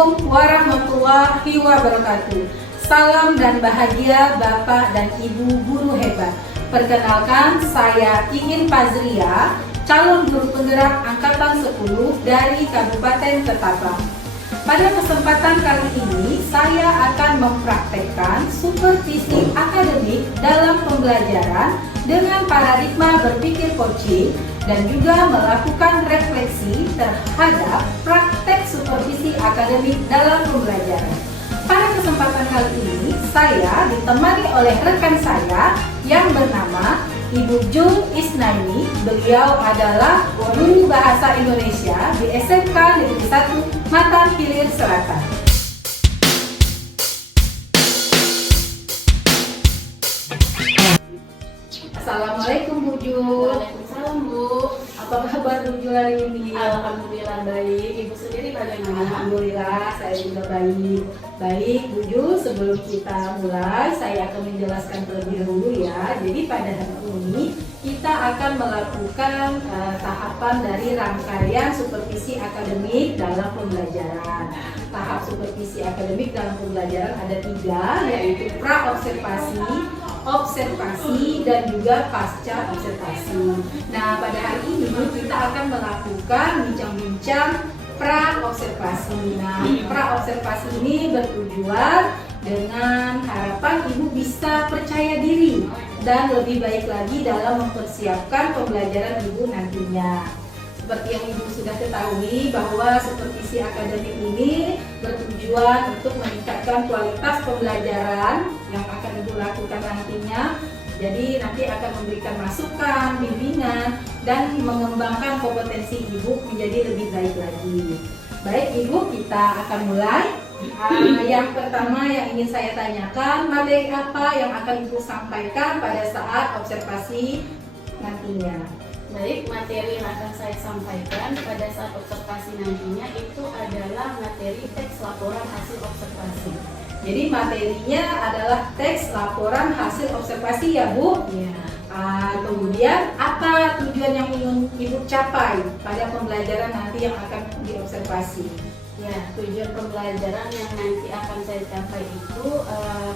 Assalamualaikum warahmatullahi wabarakatuh. Salam dan bahagia Bapak dan Ibu guru hebat. Perkenalkan, saya Iin Fazria, calon guru penggerak angkatan 10 dari Kabupaten Ketapang. Pada kesempatan kali ini, saya akan mempraktekkan supervisi akademik dalam pembelajaran dengan paradigma berpikir coaching dan juga melakukan refleksi terhadap praktek supervisi akademik dalam pembelajaran. Pada kesempatan kali ini, saya ditemani oleh rekan saya yang bernama Ibu Jul Isnaini. Beliau adalah guru bahasa Indonesia di SMK Negeri 1 Matan Hilir Selatan. Assalamualaikum Bu Jul. Waalaikumsalam Bu. Apa kabar Bu Jul hari ini? Alhamdulillah baik. Ibu sendiri bagaimana? Alhamdulillah saya juga baik. Baik Bu Jul, sebelum kita mulai saya akan menjelaskan terlebih dahulu ya. Jadi pada hari ini kita akan melakukan tahapan dari rangkaian supervisi akademik dalam pembelajaran. Tahap supervisi akademik dalam pembelajaran ada 3, yaitu pra-observasi, observasi, dan juga pasca observasi. Nah, pada hari ini kita akan melakukan bincang-bincang pra-observasi. Nah, pra-observasi ini bertujuan dengan harapan Ibu bisa percaya diri dan lebih baik lagi dalam mempersiapkan pembelajaran Ibu nantinya. Seperti yang Ibu sudah ketahui bahwa supervisi akademik ini bertujuan untuk meningkatkan kualitas pembelajaran yang akan Ibu lakukan nantinya. Jadi nanti akan memberikan masukan, bimbingan, dan mengembangkan kompetensi Ibu menjadi lebih baik lagi. Baik Ibu, kita akan mulai. Yang pertama yang ingin saya tanyakan, materi apa yang akan Ibu sampaikan pada saat observasi nantinya? Baik, materi yang akan saya sampaikan pada saat observasi nantinya itu adalah materi teks laporan hasil observasi. Jadi materinya adalah teks laporan hasil observasi ya Bu? Ya. Kemudian apa tujuan yang ingin Ibu capai pada pembelajaran nanti yang akan diobservasi? Ya, tujuan pembelajaran yang nanti akan saya capai itu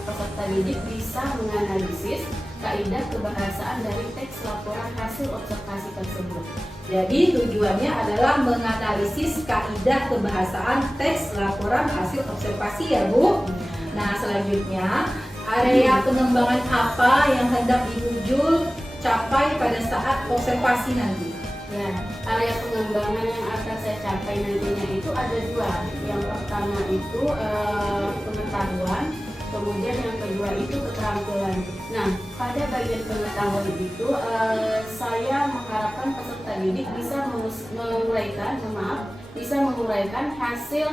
peserta didik bisa menganalisis kaidah kebahasaan dari teks laporan hasil observasi tersebut. Jadi tujuannya adalah menganalisis kaidah kebahasaan teks laporan hasil observasi ya Bu. Nah, selanjutnya area pengembangan apa yang hendak Ibu Jul capai pada saat observasi nanti? Ya, area pengembangan yang akan saya capai nantinya itu ada 2. Yang pertama itu pengetahuan, kemudian yang kedua itu keterampilan. Nah, pada bagian pengetahuan itu saya mengharapkan peserta didik bisa menguraikan hasil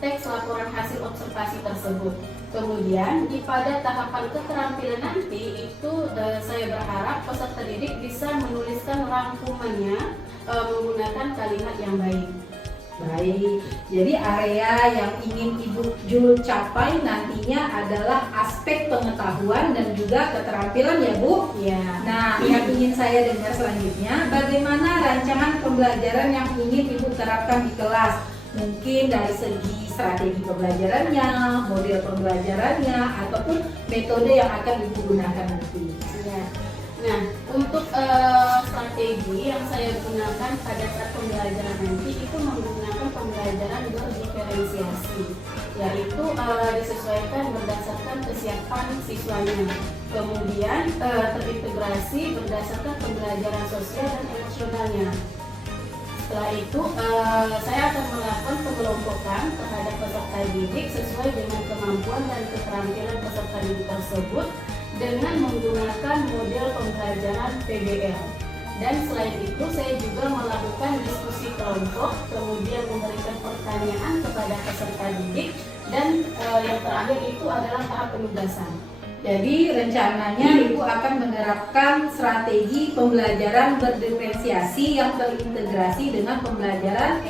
teks laporan hasil observasi tersebut. Kemudian pada tahapan keterampilan nanti itu saya berharap peserta didik bisa menuliskan rangkumannya menggunakan kalimat yang baik. Baik, jadi area yang ingin Ibu Jul capai nantinya adalah aspek pengetahuan dan juga keterampilan ya Bu? Ya. Nah, yang ingin saya dengar selanjutnya, bagaimana rancangan pembelajaran yang ingin Ibu terapkan di kelas? Mungkin dari segi strategi pembelajarannya, model pembelajarannya, ataupun metode yang akan Ibu gunakan nanti. Ya. Nah, untuk strategi yang saya gunakan pada saat pembelajaran nanti itu menggunakan pembelajaran berdiferensiasi, yaitu disesuaikan berdasarkan kesiapan siswanya. Kemudian terintegrasi berdasarkan pembelajaran sosial dan emosionalnya. Setelah itu, saya akan melakukan pengelompokan terhadap peserta didik sesuai dengan kemampuan dan keterampilan peserta didik tersebut dengan menggunakan model pembelajaran PBL. Dan selain itu, saya juga melakukan diskusi kelompok, kemudian memberikan pertanyaan kepada peserta didik, dan yang terakhir itu adalah tahap penugasan. Jadi rencananya Ibu akan menerapkan strategi pembelajaran berdiferensiasi yang terintegrasi dengan pembelajaran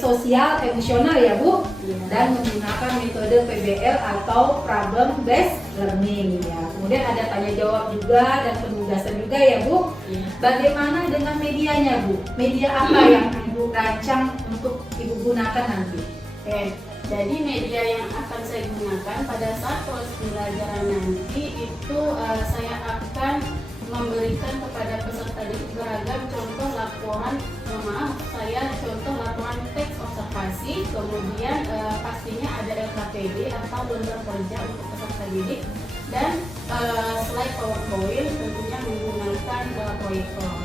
sosial emosional ya Bu, dan menggunakan metode PBL atau problem based learning ya. Kemudian ada tanya jawab juga dan penugasan juga ya Bu. Bagaimana dengan medianya Bu? Media apa yang Ibu rancang untuk Ibu gunakan nanti? Oke, jadi media yang akan saya gunakan pada saat proses pembelajaran nanti itu saya akan memberikan kepada peserta didik beragam contoh laporan, contoh laporan teks observasi, kemudian pastinya ada LKPD atau lembar kerja untuk peserta didik, dan slide PowerPoint tentunya menggunakan proyektor.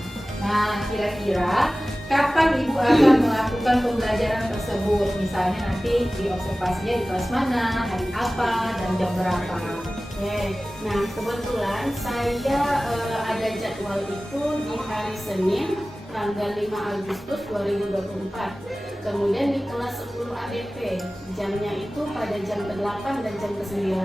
Nah, kira-kira kapan Ibu akan melakukan pembelajaran tersebut? Misalnya nanti di observasinya di kelas mana, hari apa, dan jam berapa? Oke, nah kebetulan saya ada jadwal itu di hari Senin tanggal 5 Agustus 2024. Kemudian di kelas 10 ADP, jamnya itu pada jam ke-8 dan jam ke-9.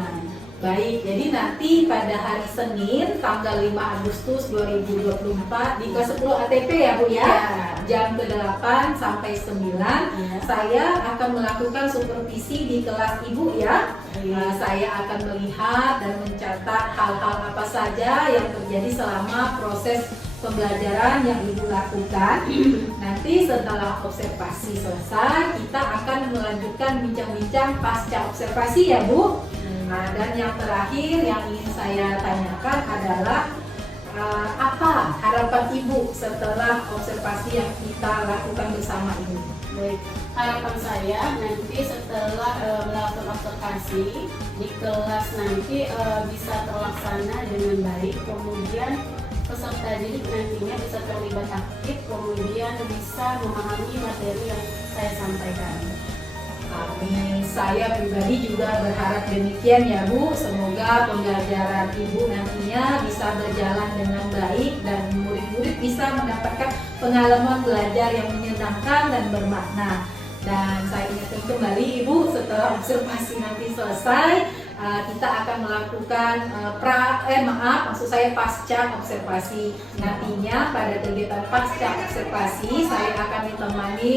Baik, jadi nanti pada hari Senin tanggal 5 Agustus 2024 di kelas 10 ATP ya Bu ya? Jam ke-8 sampai 9 saya akan melakukan supervisi di kelas Ibu ya. Saya akan melihat dan mencatat hal-hal apa saja yang terjadi selama proses pembelajaran yang Ibu lakukan. Nanti setelah observasi selesai, kita akan melanjutkan bincang-bincang pasca observasi ya Bu. Nah, dan yang terakhir yang ingin saya tanyakan adalah apa harapan Ibu setelah observasi yang kita lakukan bersama ini? Baik, harapan saya nanti setelah melakukan observasi di kelas nanti bisa terlaksana dengan baik, kemudian peserta didik nantinya bisa terlibat aktif, kemudian bisa memahami materi yang saya sampaikan. Amin. Saya pribadi juga berharap demikian ya Bu. Semoga pembelajaran Ibu nantinya bisa berjalan dengan baik dan murid-murid bisa mendapatkan pengalaman belajar yang menyenangkan dan bermakna. Dan saya ingatkan kembali Ibu, setelah observasi nanti selesai, kita akan melakukan pasca observasi. Nantinya pada kegiatan pasca observasi saya akan ditemani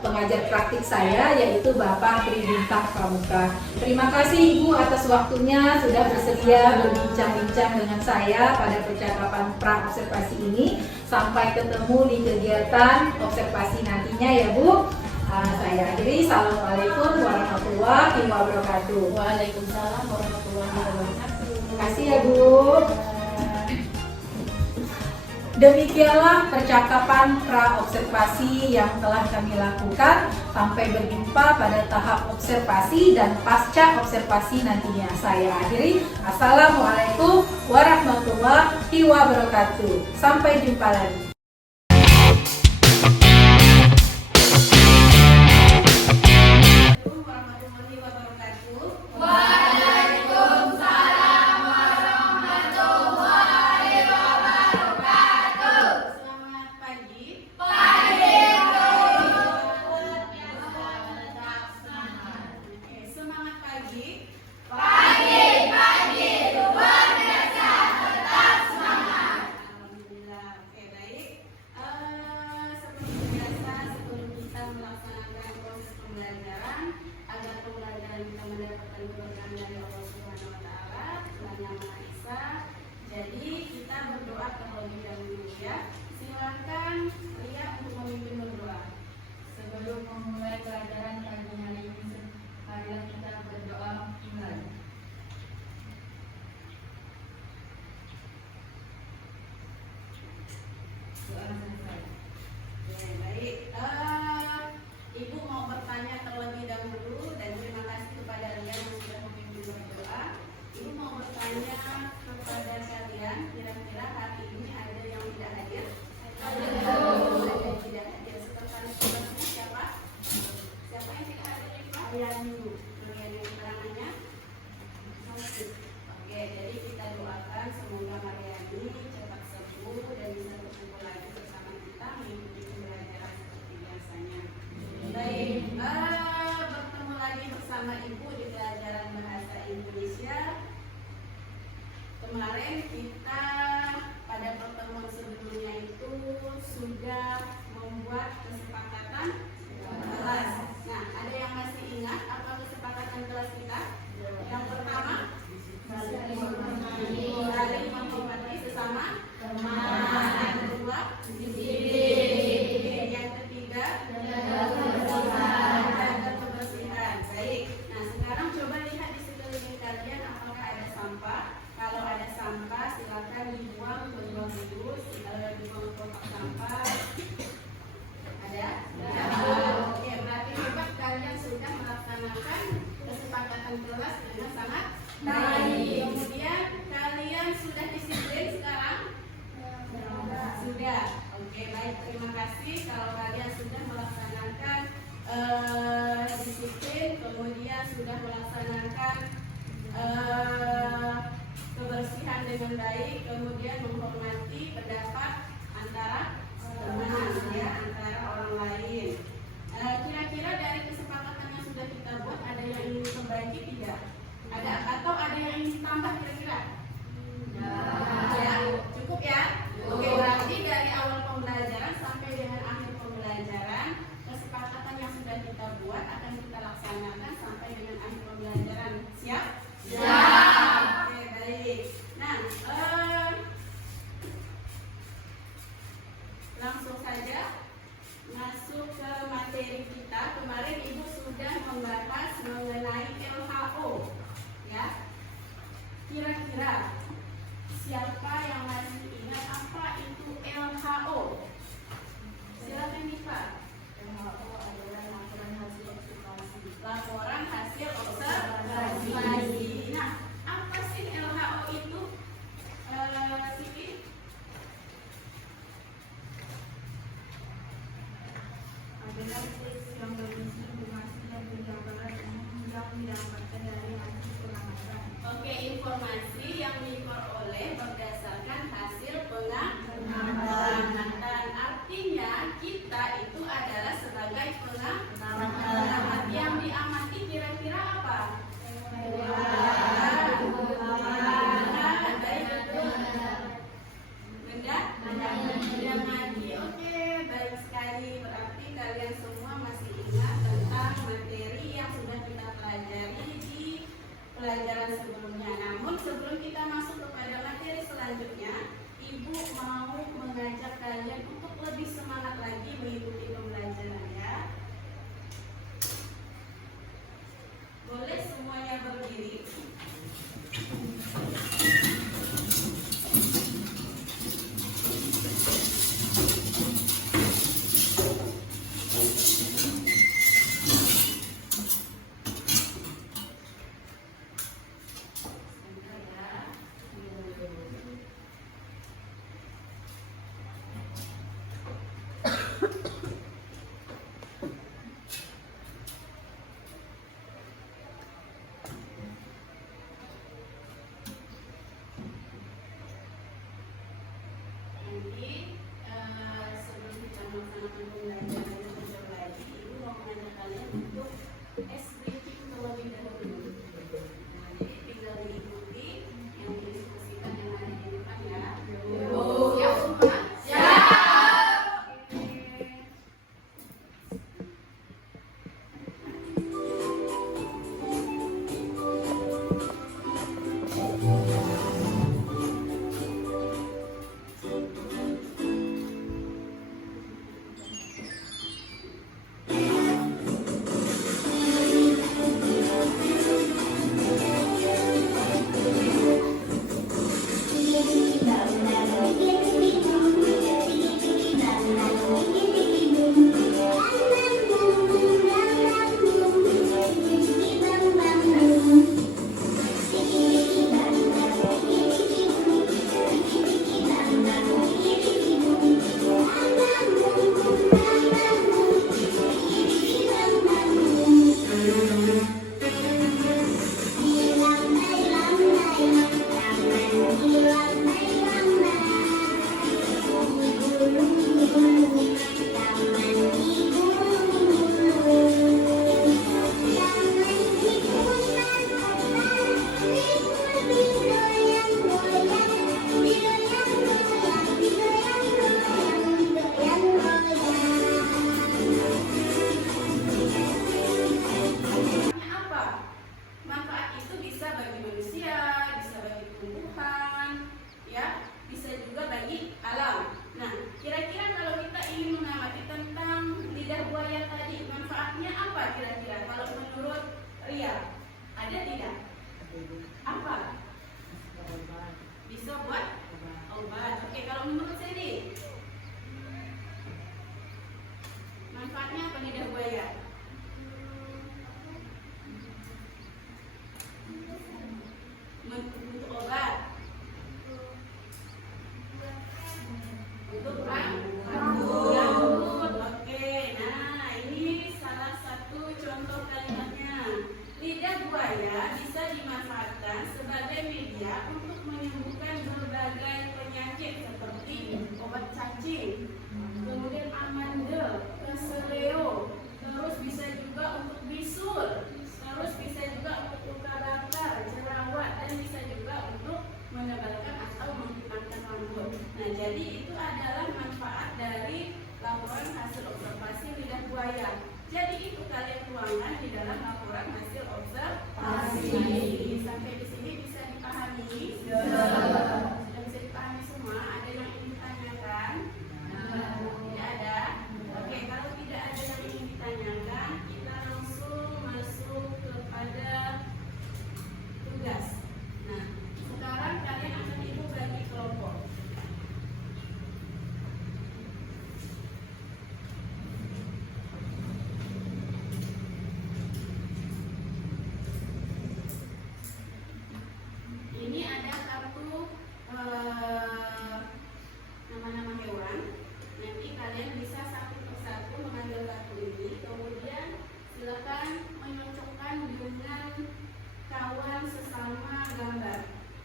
pengajar praktik saya, yaitu Bapak Tri Bintang Pramuka. Terima kasih Ibu atas waktunya sudah bersedia berbincang-bincang dengan saya pada percakapan pra observasi ini. Sampai ketemu di kegiatan observasi nantinya ya Bu. Saya akhiri. Assalamualaikum warahmatullahi wabarakatuh. Waalaikumsalam warahmatullahi wabarakatuh. Terima kasih ya Bu. Demikianlah percakapan pra-observasi yang telah kami lakukan. Sampai berjumpa pada tahap observasi dan pasca observasi nantinya. Saya akhiri. Assalamualaikum warahmatullahi wabarakatuh. Sampai jumpa lagi. Ibu mau bertanya terlebih dahulu dan terima kasih kepada Ria yang sudah memimpin berdoa. Ibu mau bertanya kepada kalian, kira-kira hari ini ada yang tidak hadir? Ada yang tidak hadir. Sekretaris siapa? Siapa yang tidak hadir? Kalian dulu. Kalian yang keterangannya? Oke, jadi kita doakan semoga Mariani cepat sembuh dan bisa berkumpul lagi bersama kita mengikuti pembelajaran seperti biasanya. Baik, bertemu lagi bersama Ibu di pelajaran Bahasa Indonesia. Kemarin kita pada pertemuan sebelumnya itu sudah membuat kesepakatan kelas. Nah, ada yang masih ingat apa kesepakatan kelas kita? Yang pertama, saling menghormati sesama teman. Yang kedua, yang ketiga, jaga kasih kalau kalian sudah melaksanakan disiplin, kemudian sudah melaksanakan kebersihan dengan baik, kemudian menghormati pendapat antara teman ya, antara orang lain. Kira-kira dari kesepakatan yang sudah kita buat ada yang ingin diperbaiki tidak? Ada atau ada yang ingin ditambah kira-kira? Ya, cukup ya. Oke, berarti dari awal pembelajaran sampai dengan akhir pembelajaran kesepakatan yang sudah kita buat akan kita laksanakan sampai dengan akhir pembelajaran. Siap? Siap. Oke, baik. Nah, langsung saja masuk ke materi kita. Kemarin Ibu sudah membahas mengenai LHO, ya. Kira-kira siapa yang masih ingat apa itu LHO? Silakan Diva. LHO adalah laporan hasil observasi. Laporan hasil observasi. Nah, apa sih LHO itu? Siti? Adalah list yang berisi informasi dan penjabaran umum yang didapatkan dari hasil pengamatan. Oke, informasi yang diperoleh berdasarkan hasil pengamatan. Artinya kita itu adalah sebagai pengamat. Yang diamati kira-kira apa? Mengamati. Oke, baik sekali. Berarti kalian semua masih ingat tentang materi yang sudah kita pelajari di pelajaran sebelumnya. Namun sebelum kita masuk kepada materi selanjutnya, Ibu mau mengajak kalian untuk lebih semangat lagi mengikuti pembelajaran ya. Boleh semuanya berdiri. Nanti sebelum kita melaksanakan pembelajaran yang jauh lagi, Ibu mau mengajak kalian untuk briefing terlebih dahulu. Nah, jadi tinggal diikuti yang didiskusikan yang ada di depan ya. Siap semua? Siap. hasil observasi lidah buaya. Jadi itu kalian tuangkan di dalam laporan hasil observasi. Sampai di sini bisa dipahami? Sudah bisa dipahami semua? Ada yang ingin ditanyakan? Tidak ada? Oke, kalau tidak ada yang ingin ditanyakan, kita langsung masuk kepada tugas. Nah, sekarang kalian akan ibu bagi kelompok. Ini ada kartu nama-nama hewan. Nanti kalian bisa satu persatu mengambil kartu ini. Kemudian silakan menyocokkan dengan kawan sesama gambar.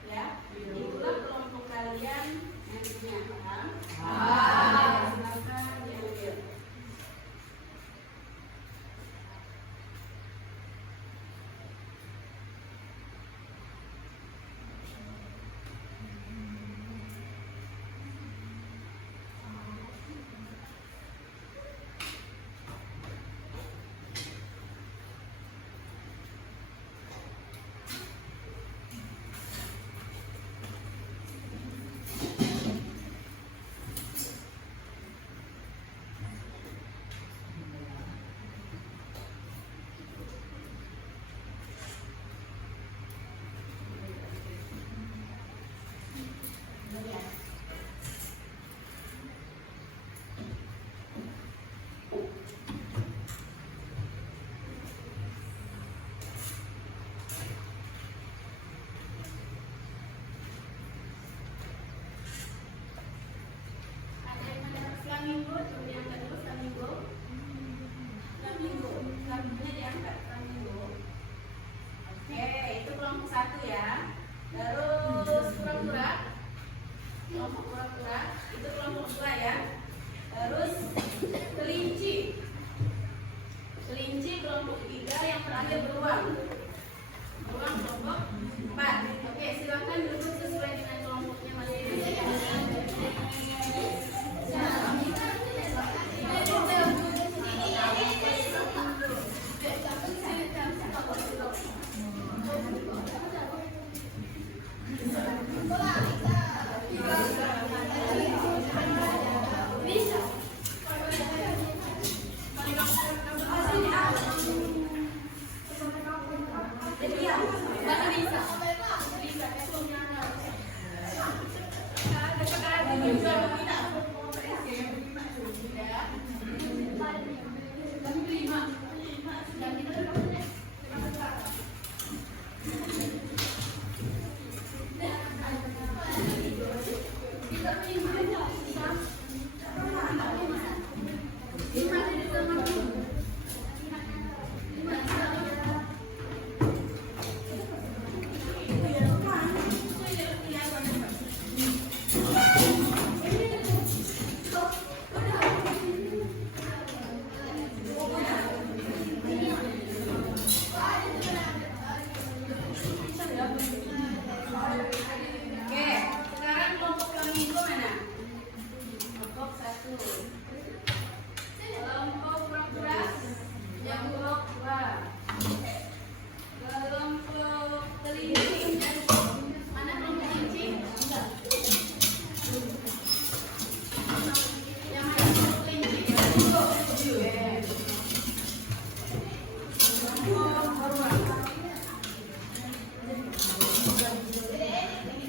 Ya, itulah kelompok kalian nantinya, paham? Silakan diambil. Ada yang mendapat flamingo, coba diangkat dulu flamingo. Flamingo, flamingonya diangkat flamingo. Oke, itu kelompok satu ya. Terus kura-kura, kelompok kura-kura, itu kelompok dua ya. Terus kelinci, kelinci kelompok tiga, yang terakhir beruang. Beruang kelompok empat. Oke, silakan duduk sesuai dengan kelompoknya masing-masing.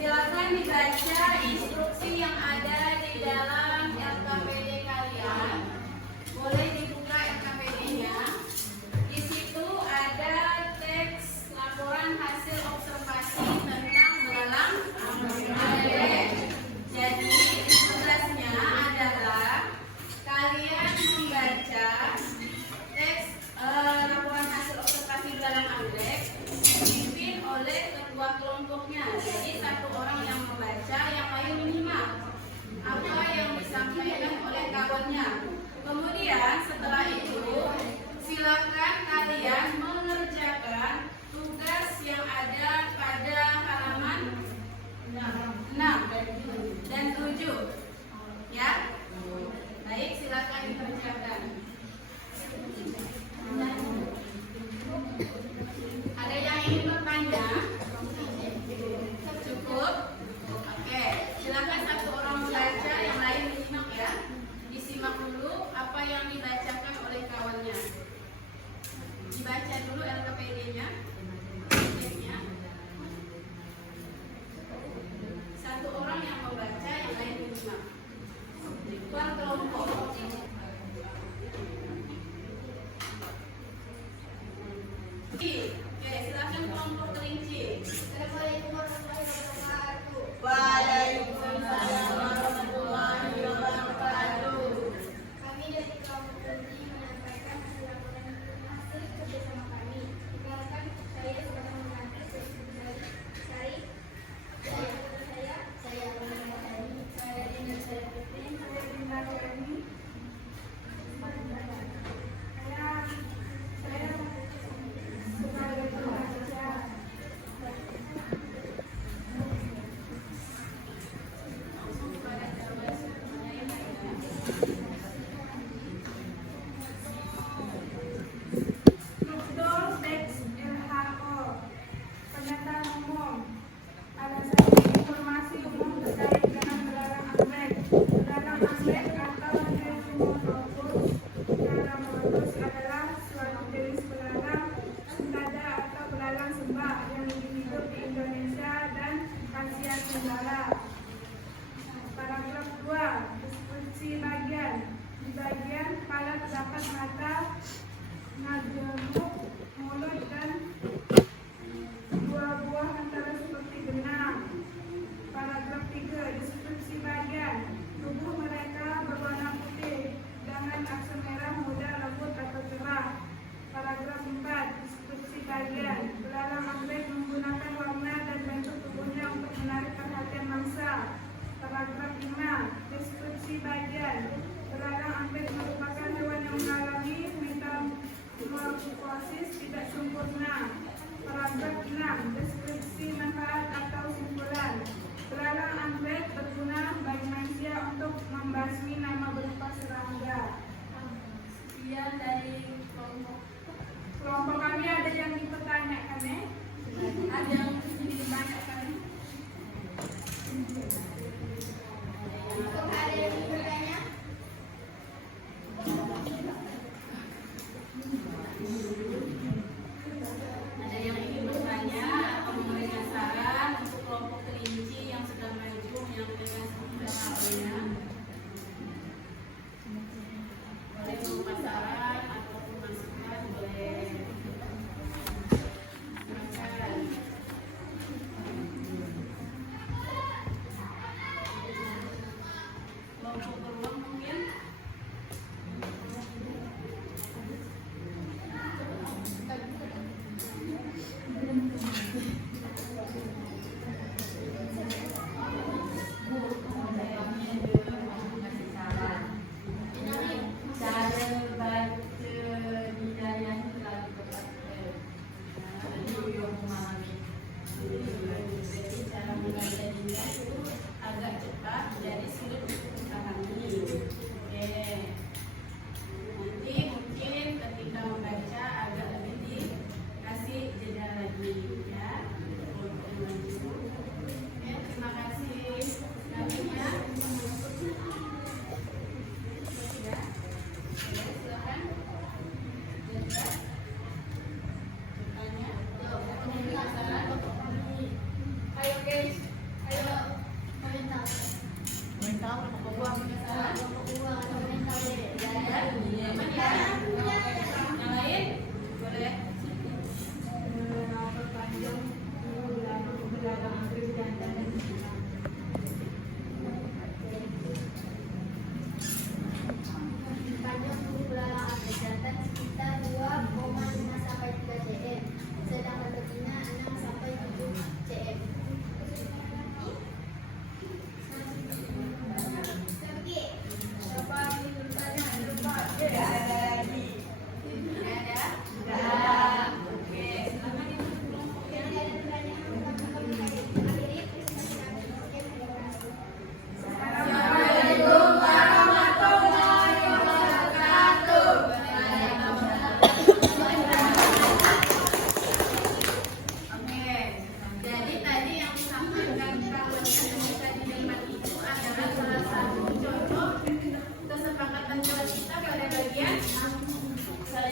Silakan dibaca instruksi yang ada di dalam LKPD kalian. Boleh dibuka LKPD-nya. Di situ ada teks laporan hasil observasi tentang belalang anggrek. Jadi tugasnya adalah kalian membaca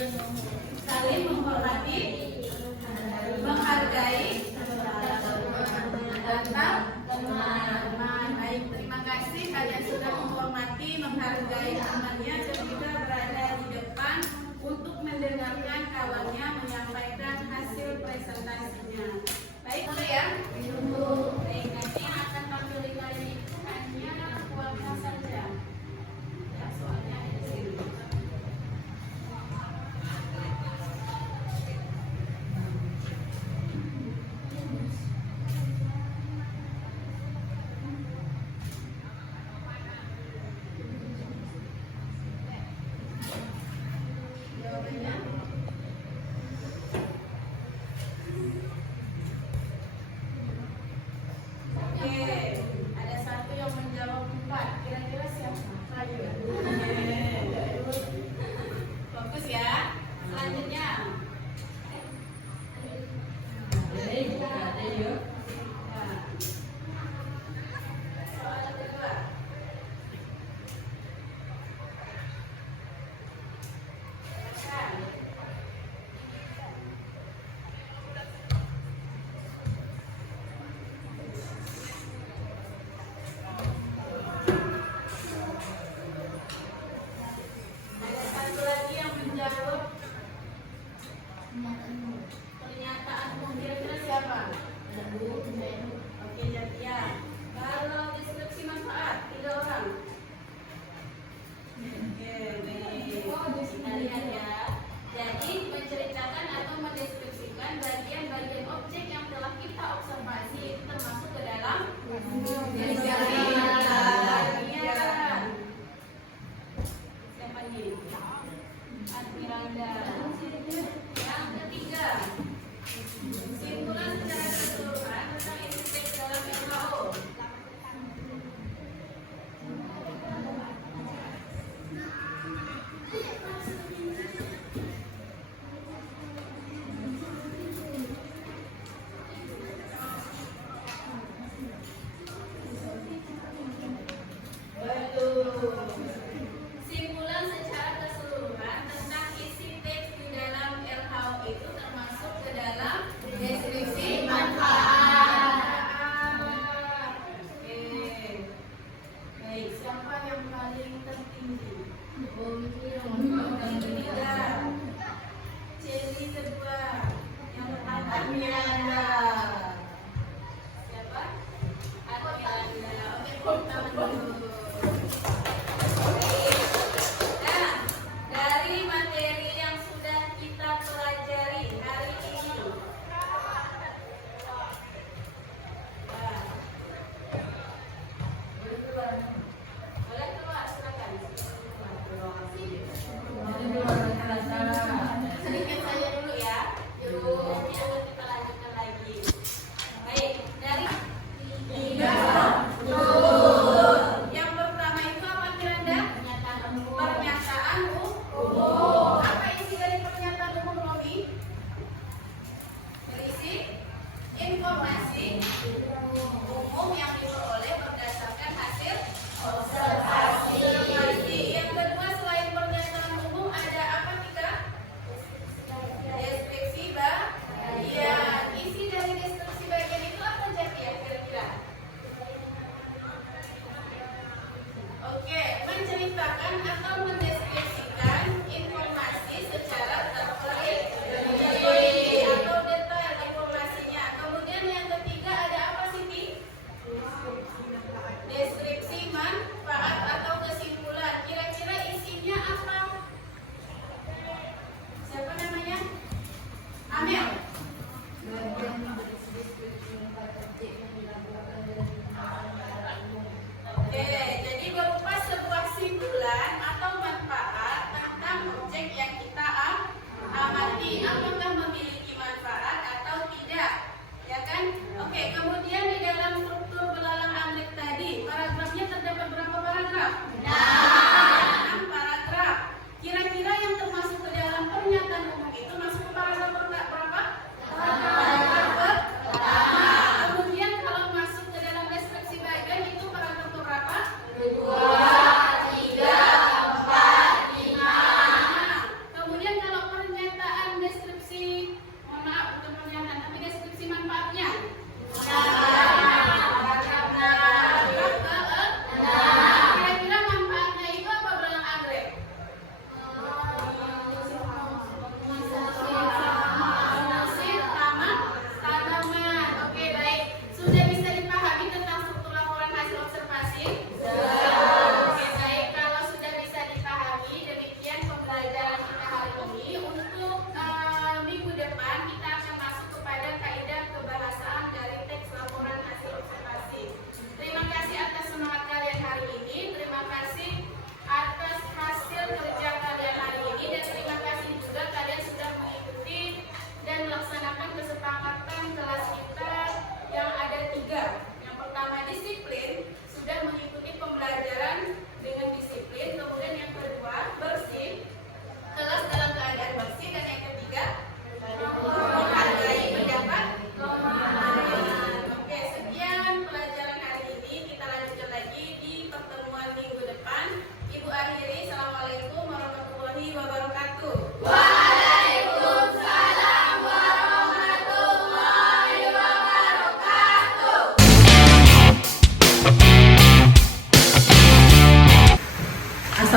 saling menghormati, menghargai, tetap teman. Baik, terima kasih kalian sudah menghormati, menghargai temannya dan juga berada di depan untuk mendengarkan kawannya menyampaikan hasil presentasinya. Baik, mulai ya. Baik, nanti yang akan tampil di kali itu hanya keluarga saja. Ya, soalnya ada di sini. Jawabannya? Oke, ada satu yang menjawab 4. Kira-kira siapa? Ayo. Fokus ya. Selanjutnya. Nah, soal kedua. Silakan. Ada satu lagi yang menjawab pernyataan umum. Kira-kira siapa? Oke, Jatia. Kalau deskripsi manfaat 3 orang. Oke, baik. Kita lihat ya. Jadi menceritakan atau mendeskripsikan bagian-bagian objek yang telah kita observasi itu termasuk ke dalam bagian. Siapa nih? Admiranda. Yang ketiga, kesimpulan secara keseluruhan tentang isi teks dalam WHO. Betul. Kesimpulan secara keseluruhan tentang isi teks di dalam LHO itu termasuk ke dalam deskripsi manfaat.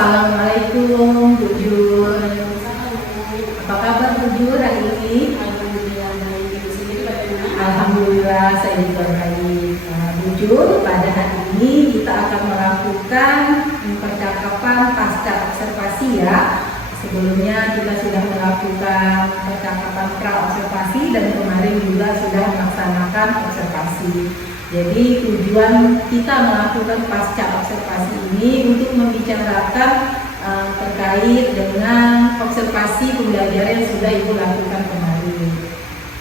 Assalamualaikum Bu Jun. Apa kabar Bu Jun hari ini? Alhamdulillah baik. Ibu sendiri bagaimana? Alhamdulillah saya juga baik. Bu Jun, pada hari ini kita akan melakukan percakapan pasca observasi ya. Sebelumnya kita sudah melakukan percakapan pra observasi dan kemarin juga sudah melaksanakan observasi. Jadi tujuan kita melakukan pasca observasi ini untuk membicarakan terkait dengan observasi pembelajaran yang sudah Ibu lakukan kemarin.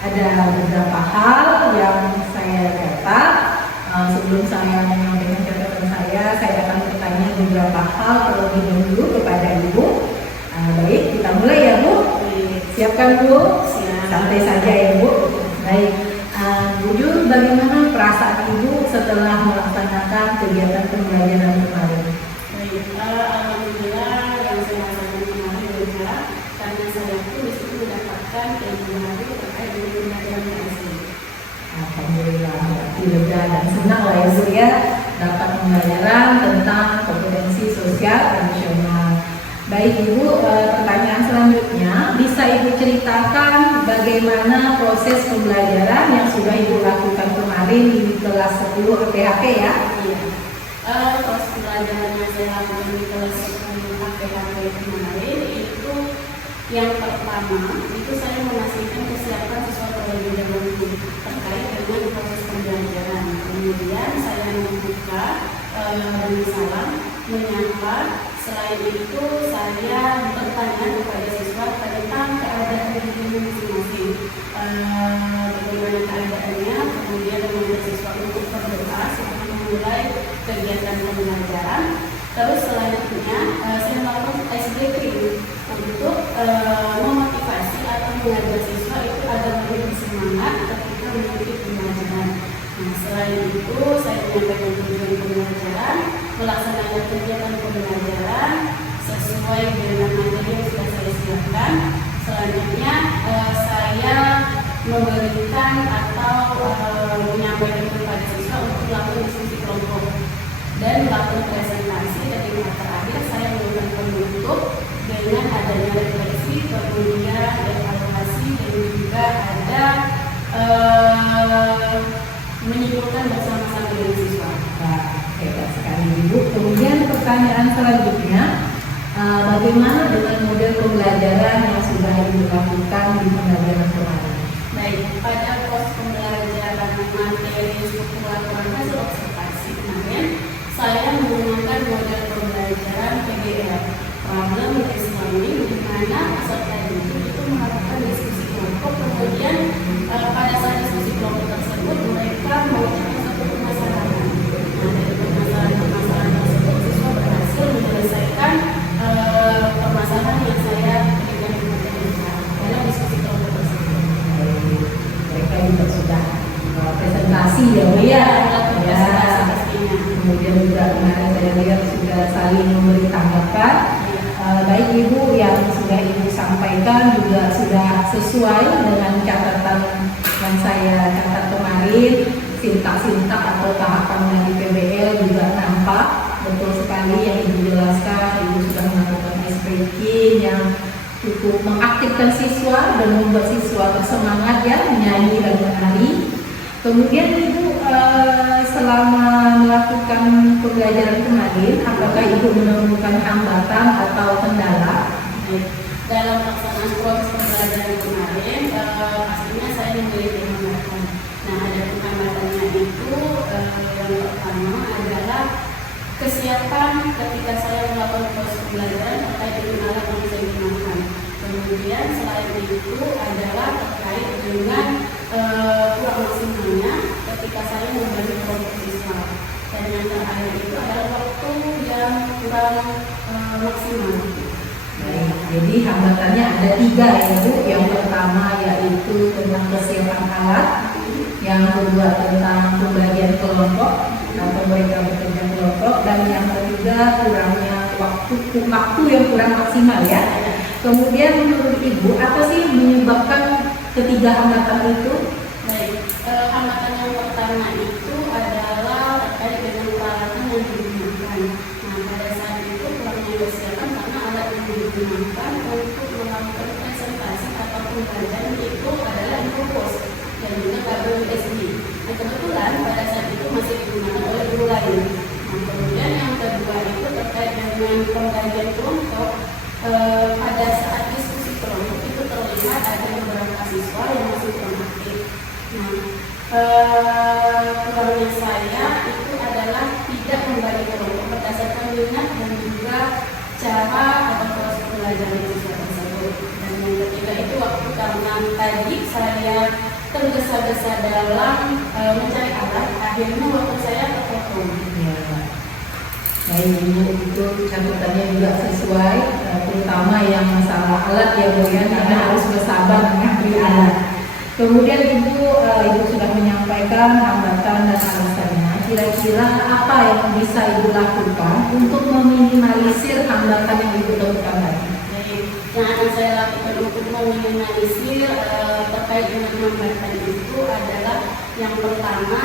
Ada beberapa hal yang saya catat. Sebelum saya menyampaikan catatan saya akan bertanya beberapa hal terlebih dahulu kepada Ibu. Baik, kita mulai ya Bu. Siapkan Bu. Santai saja ya Bu. Baik. Bu Jun, bagaimana perasaan Ibu setelah melaksanakan kegiatan pembelajaran kemarin? Baik, alhamdulillah yang saya rasakan kemarin juga karena saya pun disitu mendapatkan ilmu baru terkait dengan pembelajaran PSI. Alhamdulillah, berarti lega dan senang lah ya Bu ya dapat pembelajaran tentang kompetensi sosial emosional. Baik Ibu, pertanyaan selanjutnya, bisa Ibu ceritakan bagaimana proses pembelajaran yang sudah Ibu lakukan kemarin di kelas 10 PHP ya? Iya. Proses pembelajaran yang saya lakukan di kelas 10 PHP kemarin itu yang pertama itu saya memastikan kesiapan siswa terlebih dahulu terkait dengan proses pembelajaran. Kemudian saya membuka dengan salam, menyapa. Selain itu saya bertanya kepada siswa tentang keadaan dirinya masing-masing, bagaimana keadaannya, kemudian mengajak siswa untuk berdoa sebelum memulai kegiatan pembelajaran. Terus selanjutnya saya melakukan ice breaking untuk memotivasi atau mengajak siswa itu agar lebih bersemangat ketika mengikuti pembelajaran. Nah, selain itu saya menyampaikan tujuan pembelajaran, melaksanakan kegiatan pembelajaran sesuai dengan materi yang sudah saya siapkan. Selanjutnya saya memberikan atau menyampaikan kepada siswa untuk melakukan diskusi kelompok dan melakukan presentasi. Ketika terakhir saya melakukan penutup dengan adanya refleksi, kemudian evaluasi dan juga ada menyimpulkan bersama-sama dengan siswa. Hebat sekali Ibu. Kemudian pertanyaan selanjutnya, bagaimana dengan model pembelajaran yang sudah Ibu lakukan di pembelajaran kemarin? Baik, pada pos pembelajaran materi struktural hasil observasi kemarin, saya menggunakan model pembelajaran PGR, problem based learning, di mana peserta didik itu melakukan diskusi kelompok. Kemudian pada saat diskusi kelompok tersebut mereka mengajukan satu permasalahan. Dari permasalahan tersebut siswa berhasil menyelesaikan permasalahan yang saya berikan di materi dalam diskusi kelompok tersebut. Mereka juga sudah presentasi ya Bu ya. Kemudian juga kemarin saya lihat sudah saling memberi tanggapan. Baik Ibu, yang sudah Ibu sampaikan juga sudah sesuai dengan catatan yang saya catat kemarin. Sintak-sintak atau tahapan dari PBL juga nampak betul sekali yang Ibu jelaskan. Ibu sudah melakukan ice breaking yang cukup mengaktifkan siswa dan membuat siswa bersemangat ya menyanyi dan menari. Kemudian Ibu selama melakukan pembelajaran kemarin, apakah Ibu menemukan hambatan atau kendala? Dalam pelaksanaan proses pembelajaran kemarin, pastinya saya memiliki hambatan. Nah, ada hambatannya itu yang pertama adalah kesiapan ketika saya melakukan proses pembelajaran terkait dengan alat yang saya gunakan. Kemudian selain itu adalah terkait dengan kurang maksimalnya ketika saya membagi kelompok siswa. Dan yang terakhir itu adalah waktu yang kurang maksimal. Baik, jadi hambatannya ada 3 ya Bu. Yang pertama yaitu tentang kesiapan alat, yang kedua tentang pembagian kelompok atau mereka bekerja kelompok, dan yang ketiga kurangnya waktu yang kurang maksimal ya. Kemudian menurut Ibu apa sih menyebabkan ketiga hambatan itu? Baik, hambatan yang pertama itu adalah terkait dengan peralatan yang digunakan. Nah, pada saat itu kurangnya kesiapan digunakan untuk melakukan presentasi atau pembelajaran itu adalah Infopos dan juga KBWSD. Nah, kebetulan pada saat itu masih digunakan oleh guru lain. Nah, kemudian yang kedua itu terkait dengan pembelajaran kelompok. Pada saat diskusi kelompok itu terlihat ada beberapa siswa yang masih kurang aktif. Nah, kurangnya saya itu adalah tidak membagi kelompok berdasarkan minat dan juga cara atau proses pembelajaran siswa tersebut. Dan yang ketiga itu waktu karena tadi saya tergesa-gesa dalam mencari alat, akhirnya waktu saya terpotong. Ya. Baik Ibu, itu catatannya juga sesuai, terutama yang masalah alat ya Bu ya, karena harus bersabar mengantri alat. Kemudian Ibu sudah menyampaikan hambatan dan alasannya. Kira-kira apa yang bisa Ibu lakukan untuk meminimalisir hambatan yang Ibu temukan tadi? Yang akan saya lakukan untuk meminimalisir terkait dengan hambatan itu adalah yang pertama,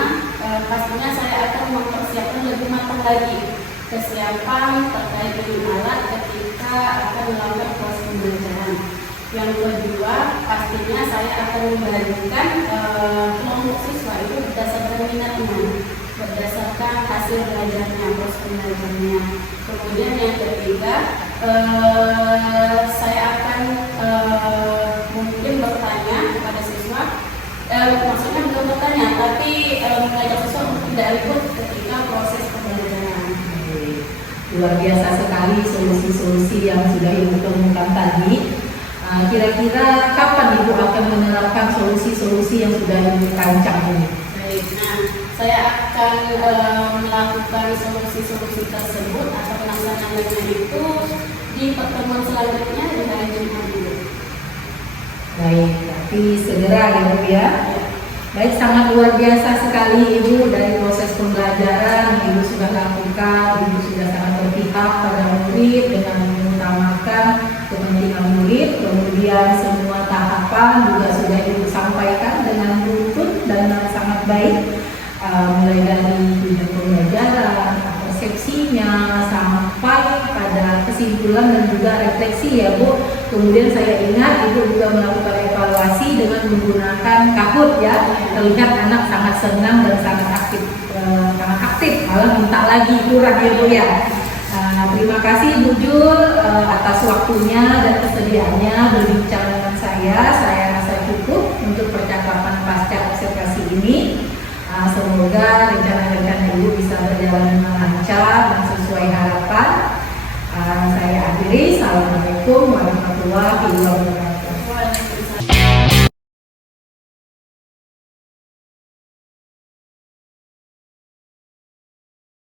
pastinya saya akan mempersiapkan lebih matang lagi kesiapan terkait dengan alat ketika akan melakukan proses pembelajaran. Yang kedua, pastinya saya akan membagikan kelompok siswa itu berdasarkan minatnya, berdasarkan hasil belajarnya, proses pembelajarannya. Kemudian yang ketiga, saya akan mungkin bertanya kepada siswa, maksudnya bukan bertanya, tapi mengajak siswa untuk tidak ikut ketika proses pembelajaran. Luar biasa sekali solusi-solusi yang sudah Ibu temukan tadi. Kira-kira kapan Ibu akan menerapkan solusi-solusi yang sudah Ibu rancang ini? Baik, nah saya akan melakukan solusi-solusi tersebut atau pelaksanaannya itu di pertemuan selanjutnya di hari Jumat dulu. Baik, tapi segera ya Bu ya. Baik, sangat luar biasa sekali Ibu dari proses pembelajaran yang Ibu sudah lakukan. Ibu sudah sangat berpihak pada murid dengan mengutamakan kepentingan murid. Kemudian semua tahapan juga sudah Ibu sampaikan dengan runtut dan sangat baik. Mulai dari tujuan pembelajaran, persepsinya, sampai pada kesimpulan dan juga refleksi ya Bu. Kemudian saya ingat Ibu juga melakukan evaluasi dengan menggunakan Kahoot ya. Terlihat anak sangat senang dan sangat aktif, malah minta lagi kurang ya Bu ya. Terima kasih Bu Jul atas waktunya dan kesediaannya berbincang dengan saya. Saya rasa cukup untuk percakapan pasca observasi ini. Semoga rencana-rencana Ibu bisa berjalan dengan lancar dan sesuai harapan. Saya akhiri. Assalamualaikum warahmatullahi wabarakatuh.